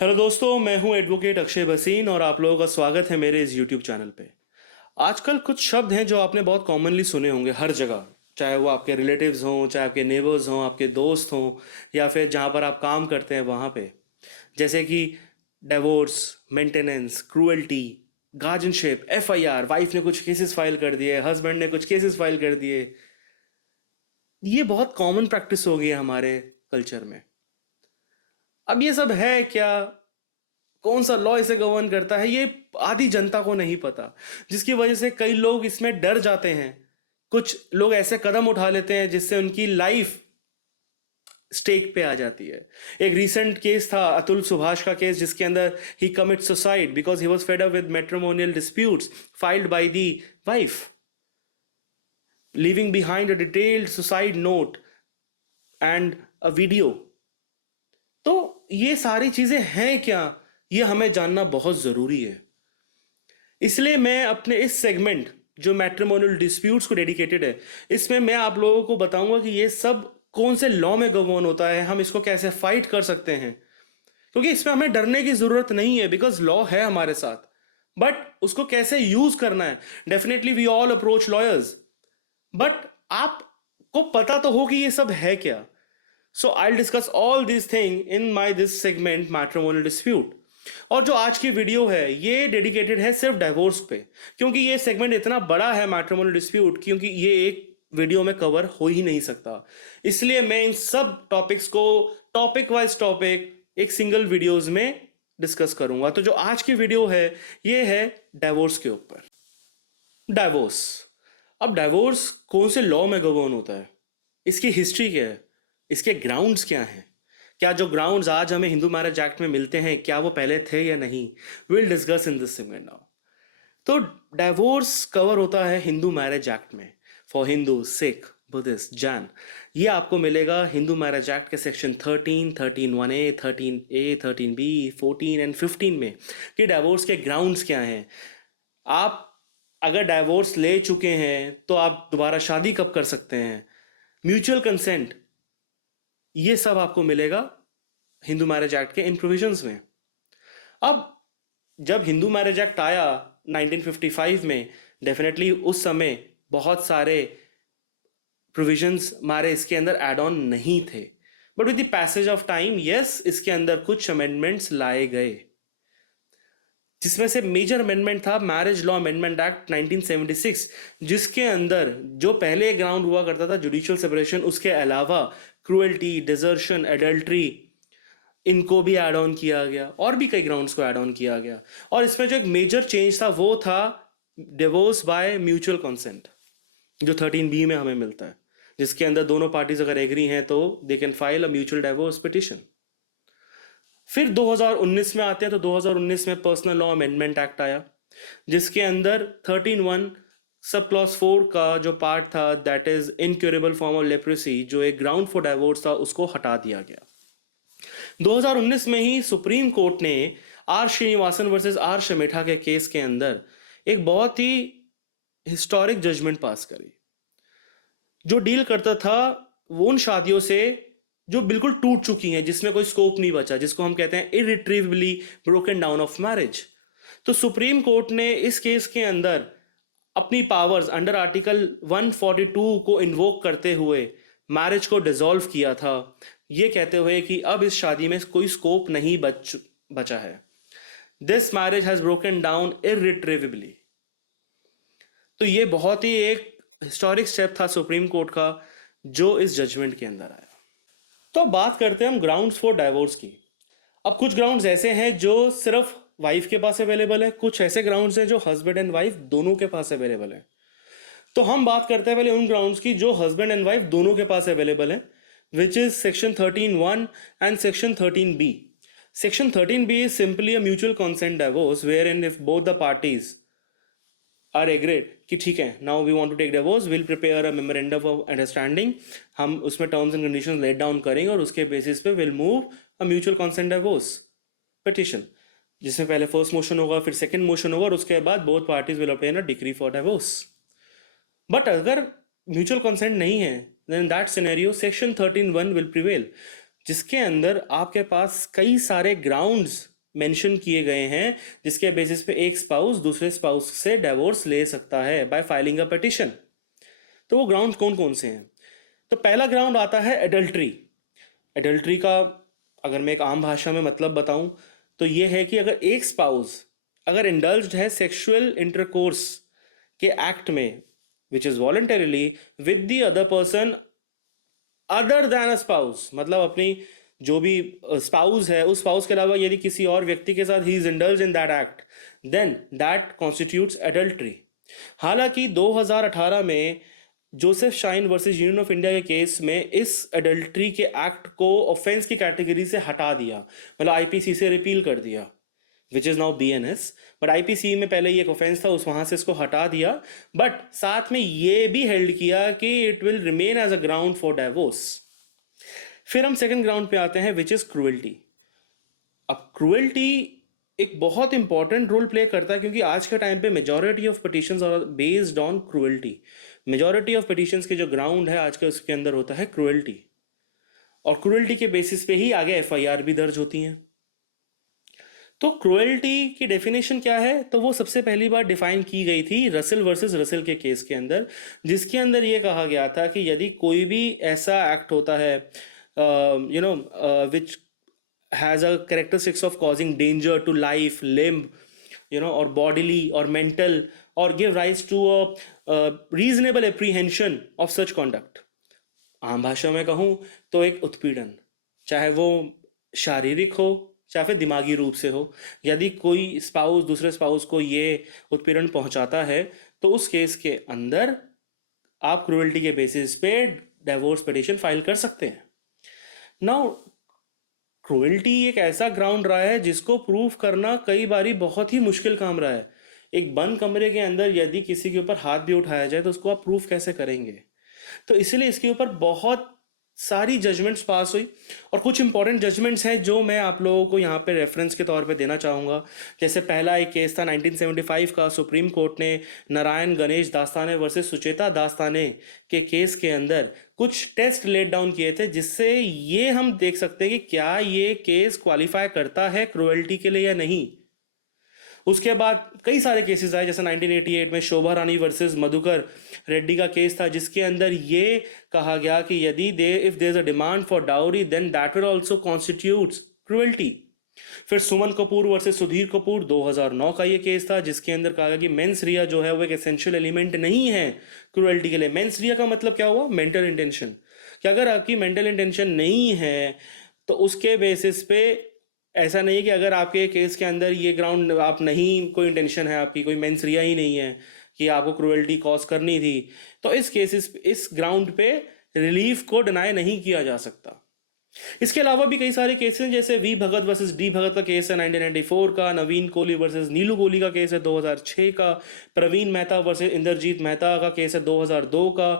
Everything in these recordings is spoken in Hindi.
हेलो दोस्तों, मैं हूं एडवोकेट अक्षय भसीन और आप लोगों का स्वागत है मेरे इस यूट्यूब चैनल पे। आजकल कुछ शब्द हैं जो आपने बहुत कॉमनली सुने होंगे हर जगह, चाहे वो आपके रिलेटिव्स हों, चाहे आपके नेबर्स हों, आपके दोस्त हों, या फिर जहां पर आप काम करते हैं वहां पे। जैसे कि divorce, maintenance, cruelty, guardianship, FIR, wife ने कुछ केसेस फाइल कर दिए, हस्बैंड ने कुछ केसेस फाइल कर दिए। ये बहुत कॉमन प्रैक्टिस हो गई है हमारे कल्चर में। अब ये सब है क्या, कौन सा लॉ इसे गवर्न करता है, ये आधी जनता को नहीं पता, जिसकी वजह से कई लोग इसमें डर जाते हैं। कुछ लोग ऐसे कदम उठा लेते हैं जिससे उनकी लाइफ स्टेक पे आ जाती है। एक रीसेंट केस था अतुल सुभाष का केस, जिसके अंदर ही commit suicide because he was fed up with matrimonial disputes filed by the wife, leaving behind a detailed suicide note and a video। तो ये सारी चीजें हैं क्या, ये हमें जानना बहुत जरूरी है। इसलिए मैं अपने इस सेगमेंट जो मैट्रिमोनियल डिस्प्यूट्स को डेडिकेटेड है, इसमें मैं आप लोगों को बताऊंगा कि ये सब कौन से लॉ में गवर्न होता है, हम इसको कैसे फाइट कर सकते हैं। क्योंकि इसमें हमें डरने की जरूरत नहीं है, बिकॉज लॉ है हमारे साथ, बट उसको कैसे यूज करना है। Definitely we all approach lawyers, but आपको पता तो हो कि ये सब है क्या। So I will discuss all this thing in my this segment matrimonial dispute. और जो आज की वीडियो है ये डेडिकेटेड है सिर्फ डाइवोर्स पे, क्योंकि ये सेगमेंट इतना बड़ा है मैट्रिमोनियल डिस्प्यूट, क्योंकि ये एक वीडियो में कवर हो ही नहीं सकता। इसलिए मैं इन सब टॉपिक्स को टॉपिक वाइज टॉपिक एक सिंगल वीडियोस में डिस्कस करूंगा। तो जो आज की वीडियो है ये है डाइवोर्स के ऊपर। डाइवोर्स, अब डाइवोर्स कौन से लॉ में गवर्न होता है, इसकी हिस्ट्री क्या है, इसके ग्राउंड्स क्या हैं, क्या जो ग्राउंड्स आज हमें हिंदू मैरिज एक्ट में मिलते हैं क्या वो पहले थे या नहीं, will discuss in this segment now. तो डाइवोर्स कवर होता है हिंदू मैरिज एक्ट में फॉर हिंदू, सिख, बुद्धिस्ट, जैन। ये आपको मिलेगा हिंदू मैरिज एक्ट के section 13, 13(1)(a), 13(a), 13(b), 14 and 15 में कि डाइवोर्स के ग्राउंड्स क्या हैं। आप अगर डाइवोर्स ले चुके हैं तो आप दोबारा शादी कब कर सकते हैं, म्यूचुअल कंसेंट, ये सब आपको मिलेगा हिंदू मैरिज एक्ट के इन प्रोविजंस में। अब जब हिंदू मैरिज एक्ट आया 1955 में, डेफिनेटली उस समय बहुत सारे प्रोविजंस हमारे इसके अंदर एड ऑन नहीं थे, but with the passage of time yes, इसके अंदर कुछ अमेंडमेंट्स लाए गए, जिसमें से मेजर अमेंडमेंट था मैरिज लॉ अमेंडमेंट एक्ट 1976, जिसके अंदर जो पहले ग्राउंड हुआ करता था जुडिशियल सेपरेशन, उसके अलावा क्रूएल्टी, डिजर्शन, एडल्ट्री, इनको भी ऐड ऑन किया गया और भी कई ग्राउंड्स को ऐड ऑन किया गया। और इसमें जो एक मेजर चेंज था वो था डिवोर्स बाय म्यूचुअल कंसेंट, जो 13(b) में हमें मिलता है, जिसके अंदर दोनों पार्टीज अगर एग्री हैं तो they can file a mutual divorce petition. फिर 2019 में आते हैं तो 2019 में पर्सनल लॉ अमेंडमेंट एक्ट आया, जिसके अंदर 13(1) सब क्लॉज 4 का जो पार्ट था, that is incurable form of leprosy, जो एक ग्राउंड फॉर डाइवोर्स था, उसको हटा दिया गया। 2019 में ही सुप्रीम कोर्ट ने आर श्रीनिवासन वर्सेस आर शमेठा के केस के अंदर एक बहुत ही हिस्टोरिक जजमेंट पास करी, जो डील करता था वो उन शादियों से जो बिल्कुल टूट चुकी हैं, जिसमें कोई स्कोप नहीं बचा, जिसको हम कहते हैं इरिट्रीवेबली ब्रोकन डाउन ऑफ मैरिज। तो सुप्रीम कोर्ट ने इस केस के अंदर अपनी पावर्स अंडर आर्टिकल 142 को इन्वोक करते हुए मैरिज को डिसॉल्व किया था, ये कहते हुए कि अब इस शादी में कोई स्कोप नहीं बचा है। This marriage has broken down irretrievably. तो ये बहुत ही एक हिस्टोरिक स्टेप था सुप्रीम कोर्ट का, जो इस जजमेंट के अंदर आया। तो अब बात करते हैं हम ग्राउंड्स फॉर डाइवोर्स की। अब कुछ ग्राउंड्स ऐसे हैं जो सिर्फ वाइफ के पास अवेलेबल है, कुछ ऐसे ग्राउंड्स हैं जो हस्बैंड एंड वाइफ दोनों के पास अवेलेबल है। तो हम बात करते हैं पहले उन ग्राउंड्स की जो हस्बैंड एंड वाइफ दोनों के पास अवेलेबल है, which is section 13(1) and section 13(b). Section 13(b) is simply a mutual consent divorce wherein if both the parties are agreed कि ठीक है, now we want to take divorce, we'll prepare a memorandum of understanding, हम उसमें terms and conditions laid down करेंगे और उसके बेसिस पे we'll move a mutual consent divorce petition, जिसमें पहले फर्स्ट मोशन होगा, फिर सेकंड मोशन होगा, और उसके बाद both parties will obtain a decree for divorce। But अगर म्यूचुअल कंसेंट नहीं है, then in that scenario section 13(1) will prevail। जिसके अंदर आपके पास कई सारे ग्राउंड्स मेंशन किए गए हैं जिसके बेसिस पे एक स्पाउस दूसरे स्पाउस से डिवोर्स ले सकता है बाय फाइलिंग अ पिटिशन। तो वो ग्राउंड कौन कौन से हैं? तो पहला ग्राउंड आता है एडल्ट्री। एडल्ट्री का अगर मैं एक आम भाषा में मतलब बताऊं तो ये है कि अगर एक स्पाउस अगर इंडल्ज्ड है सेक्सुअल इंटरकोर्स के एक्ट में which is voluntarily with the other person other than a spouse, मतलब अपनी जो भी स्पाउस है उस स्पाउस के अलावा यदि किसी और व्यक्ति के साथ ही is indulge in that act then that constitutes adultery. हालांकि 2018 में Joseph Shine versus union of India के केस में इस एडल्ट्री के एक्ट को ऑफेंस की कैटेगरी से हटा दिया, मतलब आईपीसी से रिपील कर दिया, which is now BNS. But IPC में पहले ये एक ऑफेंस था, उस वहां से इसको हटा दिया, बट साथ में ये भी हेल्ड किया कि it will remain as a ground for divorce. फिर हम सेकंड ग्राउंड पे आते हैं विच इज क्रुएल्टी। अब क्रुएल्टी एक बहुत इंपॉर्टेंट रोल प्ले करता है क्योंकि आज के टाइम पे majority of petitions are based on cruelty. Majority of petitions के जो ग्राउंड है आज के उसके अंदर होता है क्रुएल्टी, और क्रुएल्टी के बेसिस पे ही आगे एफआईआर भी दर्ज होती हैं। तो क्रुएल्टी की डेफिनेशन क्या है? तो वो सबसे पहली बार डिफाइन की गई थी रसेल वर्सेस रसेल के केस के अंदर, जिसके अंदर ये कहा गया था कि यदि कोई भी ऐसा एक्ट होता है which has a characteristics of causing danger to life, limb, और बॉडीली और मेंटल, और give rise to a reasonable apprehension of such conduct. आम भाषा में कहूँ तो एक उत्पीड़न, चाहे वो शारीरिक हो चाहे फिर दिमागी रूप से हो। यदि कोई स्पाउस दूसरे स्पाउस को ये उत्पीड़न पहुंचाता है तो उस केस के अंदर आप क्रुएल्टी के बेसिस पे डिवोर्स पिटिशन फाइल कर सकते हैं। नाउ क्रुएल्टी एक ऐसा ग्राउंड रहा है जिसको प्रूव करना कई बारी बहुत ही मुश्किल काम रहा है। एक बंद कमरे के अंदर यदि किसी के ऊपर हाथ भी उठाया जाए तो उसको आप प्रूफ कैसे करेंगे? तो इसीलिए इसके ऊपर बहुत सारी जजमेंट्स पास हुई, और कुछ इंपॉर्टेंट जजमेंट्स हैं जो मैं आप लोगों को यहाँ पे रेफरेंस के तौर पे देना चाहूँगा। जैसे पहला एक केस था 1975 का, सुप्रीम कोर्ट ने नारायण गणेश दास्ताने वर्सेस सुचेता दास्ताने के केस के अंदर कुछ टेस्ट लेट डाउन किए थे जिससे ये हम देख सकते हैं कि क्या ये केस क्वालिफाई करता है क्रुएल्टी के लिए या नहीं। उसके बाद कई सारे केसेस आए, जैसे 1988 में शोभा रानी वर्सेस मधुकर रेड्डी का केस था जिसके अंदर ये कहा गया कि यदि if there is a demand for dowry then that will also constitutes cruelty. फिर सुमन कपूर वर्सेस सुधीर कपूर 2009 का ये केस था जिसके अंदर कहा गया कि मेंस रिया जो है वो एक एसेंशियल एलिमेंट नहीं है क्रुएल्टी के लिए। मेंस रिया का मतलब क्या हुआ? मेंटल इंटेंशन, कि अगर आपकी मेंटल इंटेंशन नहीं है तो उसके बेसिस पे ऐसा नहीं कि अगर आपके केस के अंदर ये ग्राउंड आप नहीं, कोई इंटेंशन है आपकी, कोई मेंस रिया ही नहीं है कि आपको क्रुएल्टी कॉज करनी थी, तो इस ग्राउंड पे रिलीफ को डिनाई नहीं किया जा सकता। इसके अलावा भी कई सारे केसेस हैं, जैसे वी भगत वर्सेस डी भगत का केस है 1994 का, नवीन कोहली वर्सेस नीलू कोहली का केस है 2006 का, प्रवीण मेहता वर्सेस इंद्रजीत मेहता का केस है 2002 का,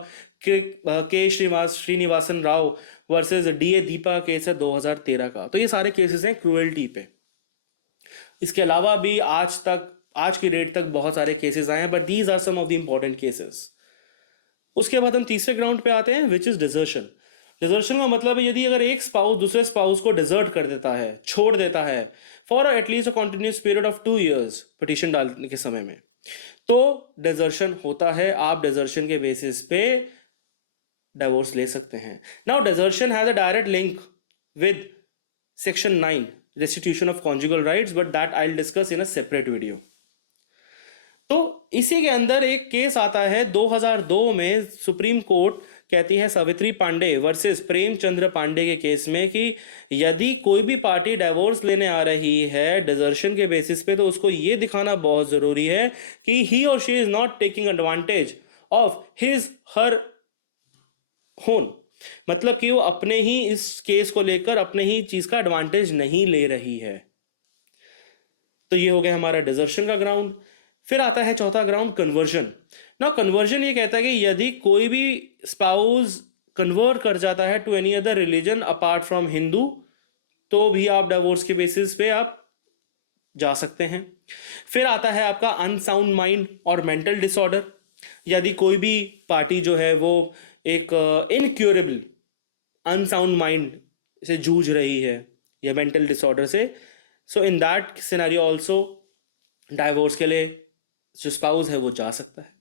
के Srinivasan Rao versus DA Deepa case है 2013 का। तो ये सारे केसेस हैं क्रुएल्टी पे। इसके अलावा भी आज की डेट तक बहुत सारे केसेस आए हैं, but these are some of the important cases. उसके बाद हम तीसरे ग्राउंड पे आते हैं विच इज डिजर्शन। डिजर्शन का मतलब है यदि अगर एक स्पाउस दूसरे स्पाउस को डिजर्ट कर देता है, छोड़ देता है for at least a continuous period of 2 years petition डालने के समय में, तो डिजर्शन होता है। आप डिजर्शन के बेसिस पे डिवोर्स ले सकते हैं। Now desertion has a direct link with section 9 restitution of conjugal rights, but that I'll discuss in a separate video. तो इसी के अंदर एक केस आता है 2002 में, सुप्रीम कोर्ट कहती है सावित्री पांडे वर्सेस प्रेमचंद्र पांडे के केस में कि यदि कोई भी पार्टी डाइवोर्स लेने आ रही है डिजर्शन के बेसिस पे तो उसको ये दिखाना बहुत जरूरी है कि ही और she is not taking advantage of his her होन, मतलब कि वो अपने ही इस केस को लेकर अपने ही चीज का एडवांटेज नहीं ले रही है। तो ये हो गया हमारा डिजर्शन का ग्राउंड। फिर आता है चौथा ग्राउंड कन्वर्जन। ना कन्वर्जन ये कहता है कि यदि कोई भी स्पाउस कन्वर्ट कर जाता है to any other religion apart from Hindu तो भी आप डिवोर्स के बेसिस पे आप जा सकते हैं। फिर आता है आपका अनसाउंड माइंड और मेंटल डिसऑर्डर। यदि कोई भी पार्टी जो है वो एक इनक्योरेबल अनसाउंड माइंड से जूझ रही है या मेंटल डिसऑर्डर से, so in that scenario also divorce के लिए जो स्पाउस है वो जा सकता है।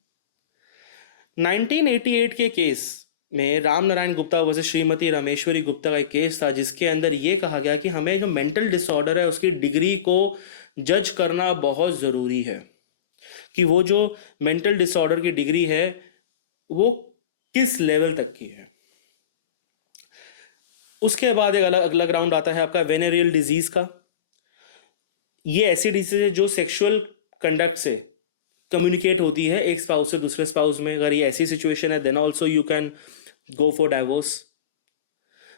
1988 के केस में राम नारायण गुप्ता वर्सेस श्रीमती रामेश्वरी गुप्ता का एक केस था, जिसके अंदर ये कहा गया कि हमें जो मेंटल डिसऑर्डर है उसकी डिग्री को जज करना बहुत ज़रूरी है, कि वो जो मेंटल डिसऑर्डर की डिग्री है वो किस लेवल तक की है। उसके बाद एक अगला ग्राउंड आता है आपका वेनेरियल डिजीज का। ये ऐसी डिजीज है जो सेक्सुअल कंडक्ट से कम्युनिकेट होती है एक स्पाउस से दूसरे स्पाउस में। अगर ये ऐसी सिचुएशन है then also you can go for divorce.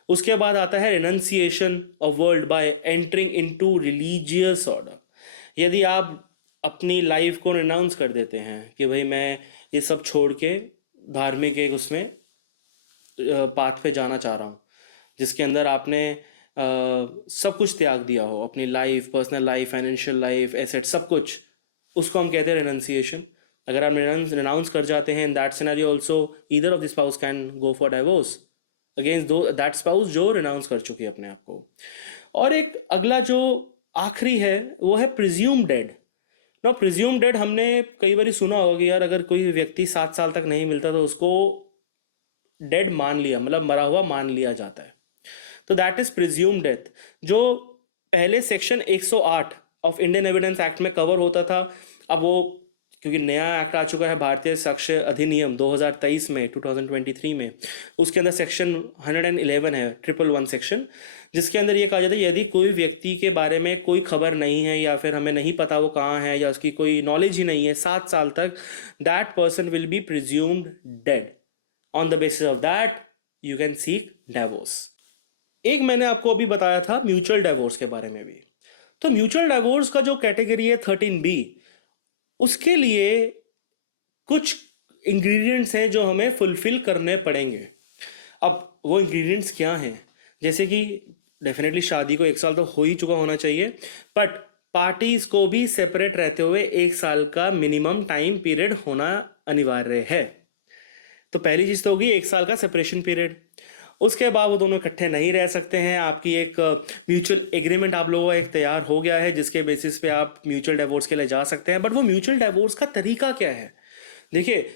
उसके बाद आता है renunciation of world by entering into religious order. यदि आप अपनी लाइफ को रिनाउंस कर देते हैं कि भाई मैं ये सब छोड़ के धार्मिक एक उसमें पाथ पे जाना चाह रहा हूँ, जिसके अंदर आपने सब कुछ त्याग दिया हो, अपनी life, personal life, financial life, asset, सब कुछ, उसको हम कहते हैं रिनंसिएशन। अगर आप रिनाउंस कर जाते हैं इन that scenario also either of the spouse can go for divorce against दो दैट स्पाउस जो रिनाउंस कर चुकी है अपने आप को। और एक अगला जो आखिरी है वो है प्रिज्यूम डेड। ना प्रिज्यूम डेड हमने कई बार सुना होगा कि यार अगर कोई व्यक्ति 7 साल तक नहीं मिलता तो उसको डेड मान लिया, मतलब मरा हुआ मान लिया जाता है। तो दैट इज प्रिज्यूम डेथ, जो पहले section 108 of Indian evidence act में कवर होता था। अब वो क्योंकि नया एक्ट आ चुका है भारतीय साक्ष्य अधिनियम 2023 में 2023 में, उसके अंदर सेक्शन 111 है 111 सेक्शन, जिसके अंदर ये कहा जाता है यदि कोई व्यक्ति के बारे में कोई खबर नहीं है या फिर हमें नहीं पता वो कहाँ है या उसकी कोई नॉलेज ही नहीं है 7 साल तक, that person will be presumed dead. On the basis of that you can seek divorce. एक मैंने आपको अभी बताया था म्यूचुअल डाइवोर्स के बारे में भी। तो म्यूचुअल डाइवोर्स का जो कैटेगरी है 13B, उसके लिए कुछ इंग्रेडिएंट्स हैं जो हमें फुलफिल करने पड़ेंगे। अब वो इंग्रेडिएंट्स क्या हैं? जैसे कि डेफिनेटली शादी को 1 साल तो हो ही चुका होना चाहिए, बट पार्टीज को भी सेपरेट रहते हुए 1 साल का मिनिमम टाइम पीरियड होना अनिवार्य है। तो पहली चीज़ तो होगी 1 साल का सेपरेशन पीरियड। उसके बाद वो दोनों इकट्ठे नहीं रह सकते हैं। आपकी एक म्यूचुअल एग्रीमेंट आप लोगों का एक तैयार हो गया है जिसके बेसिस पे आप म्यूचुअल डाइवोर्स के लिए जा सकते हैं। बट वो म्यूचुअल डाइवोर्स का तरीका क्या है? देखिए,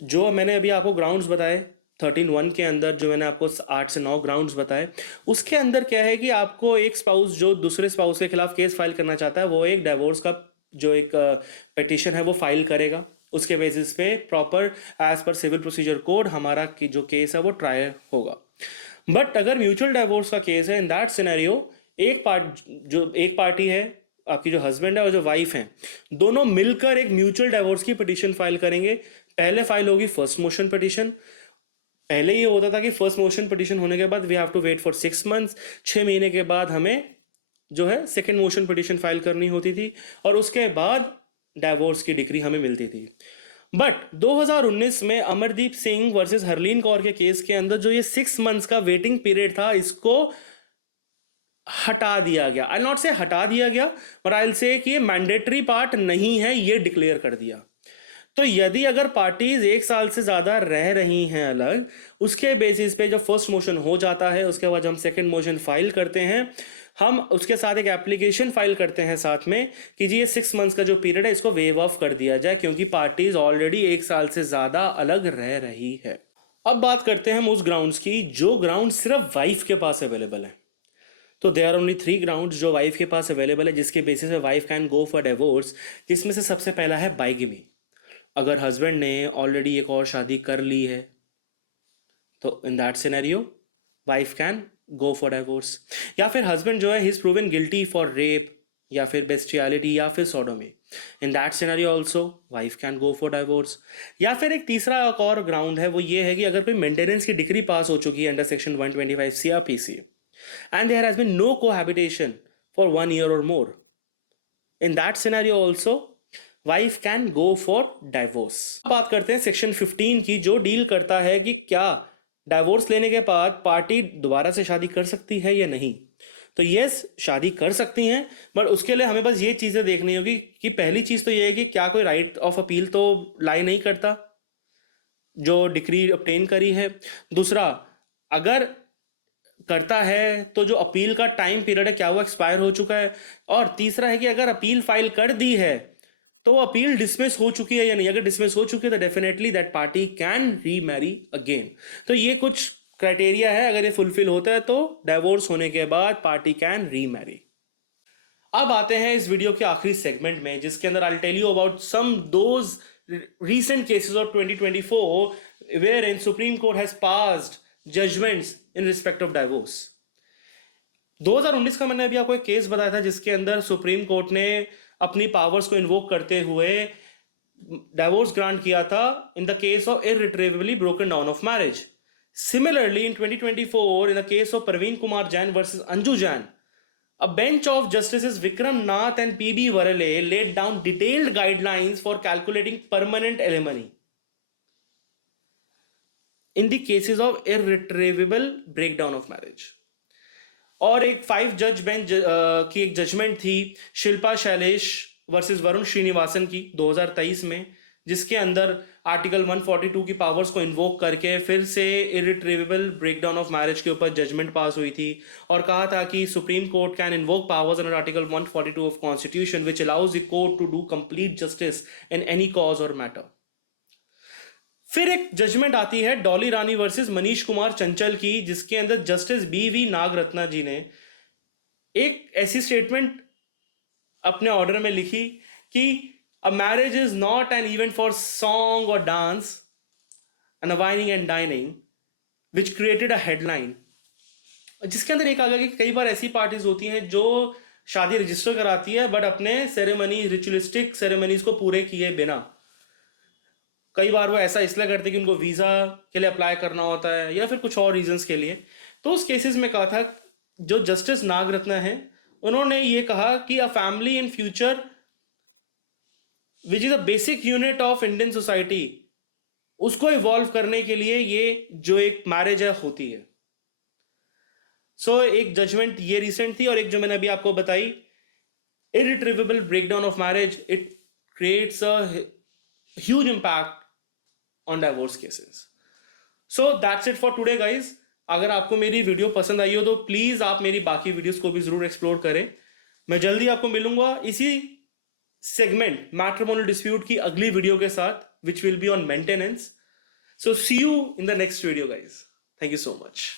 जो मैंने अभी आपको ग्राउंड्स बताए 13(1) के अंदर, जो मैंने आपको 8 से 9 ग्राउंड्स बताए, उसके अंदर क्या है कि आपको एक स्पाउस जो दूसरे स्पाउस के खिलाफ केस फाइल करना चाहता है वो एक डाइवोर्स का जो एक पिटिशन है वो फाइल करेगा। उसके बेसिस पे proper as per civil procedure code हमारा जो केस है वो ट्रायल होगा। बट अगर म्यूचुअल डाइवोर्स का केस है, इन दैट सिनेरियो एक पार्टी है, आपकी जो हस्बैंड है और जो वाइफ है, दोनों मिलकर एक म्यूचुअल डाइवोर्स की पिटीशन फाइल करेंगे। पहले फाइल होगी फर्स्ट मोशन पिटीशन। पहले ये होता था कि फर्स्ट मोशन पिटीशन होने के बाद we have to wait for 6 months, 6 महीने के बाद हमें जो है सेकेंड मोशन पिटीशन फाइल करनी होती थी और उसके बाद डाइवोर्स की डिग्री हमें मिलती थी। बट 2019 में अमरदीप सिंह वर्सेस हरलीन कौर के केस के अंदर जो ये 6 मंथ्स का वेटिंग पीरियड था, इसको हटा दिया गया। आई नॉट से हटा दिया गया, बट आई विल से कि ये मैंडेटरी पार्ट नहीं है, ये डिक्लेयर कर दिया। तो यदि अगर पार्टीज 1 साल से ज्यादा रह रही हैं अलग, उसके बेसिस पे जब फर्स्ट मोशन हो जाता है उसके बाद हम सेकंड मोशन फाइल करते हैं, हम उसके साथ एक एप्लीकेशन फाइल करते हैं साथ में कि जी ये 6 मंथ्स का जो पीरियड है इसको वेव ऑफ कर दिया जाए, क्योंकि पार्टीज ऑलरेडी 1 साल से ज्यादा अलग रह रही है। अब बात करते हैं हम उस ग्राउंड्स की जो ग्राउंड सिर्फ वाइफ के पास अवेलेबल है। तो दे आर ओनली 3 ग्राउंड्स जो वाइफ के पास अवेलेबल है जिसके बेसिस पे wife can go for divorce, जिसमें से सबसे पहला है बाइगेमी। अगर हस्बैंड ने ऑलरेडी एक और शादी कर ली है तो इन that scenario wife can go for divorce. या फिर हस्बैंड जो है he is proven guilty for rape या फिर बेस्टियलिटी या फिर sodomy, in that scenario also wife can go for divorce. या फिर एक तीसरा एक और ग्राउंड है, वो ये है कि अगर कोई मेंटेनेंस की डिग्री पास हो चुकी है under section 125 CRPC and there has been no cohabitation for 1 year or more, in that scenario also wife can go for divorce। बात करते हैं सेक्शन 15 की, जो डील करता है कि क्या डाइवोर्स लेने के बाद पार्टी दोबारा से शादी कर सकती है या नहीं। तो यस, शादी कर सकती हैं, बट उसके लिए हमें बस ये चीज़ें देखनी होगी कि पहली चीज़ तो ये है कि क्या कोई राइट ऑफ अपील तो लाई नहीं करता जो डिग्री ऑब्टेन करी है। दूसरा, अगर करता है तो जो अपील का टाइम पीरियड है क्या वो एक्सपायर हो चुका है, और तीसरा है कि अगर अपील फाइल कर दी है तो वो अपील डिसमिस हो चुकी है या नहीं। अगर डिसमिस हो चुकी है तो definitely that party can remarry again. तो ये कुछ क्राइटेरिया है, अगर ये फुलफिल होता है तो डाइवोर्स होने के बाद पार्टी कैन री मैरी। अब आते हैं इस वीडियो के आखिरी सेगमेंट में, जिसके अंदर I tell you about some those recent cases of 2024 wherein Supreme Court has passed judgments in respect of divorce। 2019 का मैंने अभी आपको एक केस बताया था जिसके अंदर सुप्रीम कोर्ट ने अपनी पावर्स को इन्वोक करते हुए डाइवोर्स ग्रांट किया था in the case of irretrievably broken down of marriage। Similarly, in 2024, in the case of Praveen Kumar Jain versus Anju Jain, a bench of Justices Vikram Nath and P.B. Varale laid down detailed guidelines for calculating permanent alimony in the cases of irretrievable breakdown of marriage। और एक 5 जज बेंच की एक जजमेंट थी शिल्पा शैलेश वर्सेस वरुण श्रीनिवासन की 2023 में, जिसके अंदर आर्टिकल 142 की पावर्स को इन्वोक करके फिर से इरिट्रीवेबल ब्रेकडाउन ऑफ मैरिज के ऊपर जजमेंट पास हुई थी, और कहा था कि supreme court can invoke powers under article 142 of constitution which allows the court to do complete justice in any cause और मैटर। फिर एक जजमेंट आती है डॉली रानी वर्सेस मनीष कुमार चंचल की, जिसके अंदर जस्टिस बी.वी. नागरत्ना जी ने एक ऐसी स्टेटमेंट अपने ऑर्डर में लिखी कि a marriage is not an event for song और dance and wining and dining which created a headline. जिसके अंदर एक आ गया कि कई बार ऐसी पार्टीज होती हैं जो शादी रजिस्टर कराती है बट अपने सेरेमनी रिचुअलिस्टिक सेरेमनीज को पूरे किए बिना। कई बार वो ऐसा इसलिए करते कि उनको वीज़ा के लिए अप्लाई करना होता है या फिर कुछ और रीजंस के लिए। तो उस केसेस में कहा था, जो जस्टिस नागरत्ना है उन्होंने ये कहा कि a family in future which is a basic unit of Indian society, उसको इवॉल्व करने के लिए ये जो एक मैरिज है होती है। सो एक जजमेंट ये रिसेंट थी, और एक जो मैंने अभी आपको बताई irretrievable breakdown of marriage, it creates a huge impact on divorce cases। So that's it for today guys। अगर आपको मेरी वीडियो पसंद आई हो तो प्लीज आप मेरी बाकी वीडियोस को भी जरूर एक्सप्लोर करें। मैं जल्दी आपको मिलूंगा इसी सेगमेंट मैट्रिमोनियल डिस्प्यूट की अगली वीडियो के साथ, which will be on maintenance. So see you in the next video guys. Thank you so much.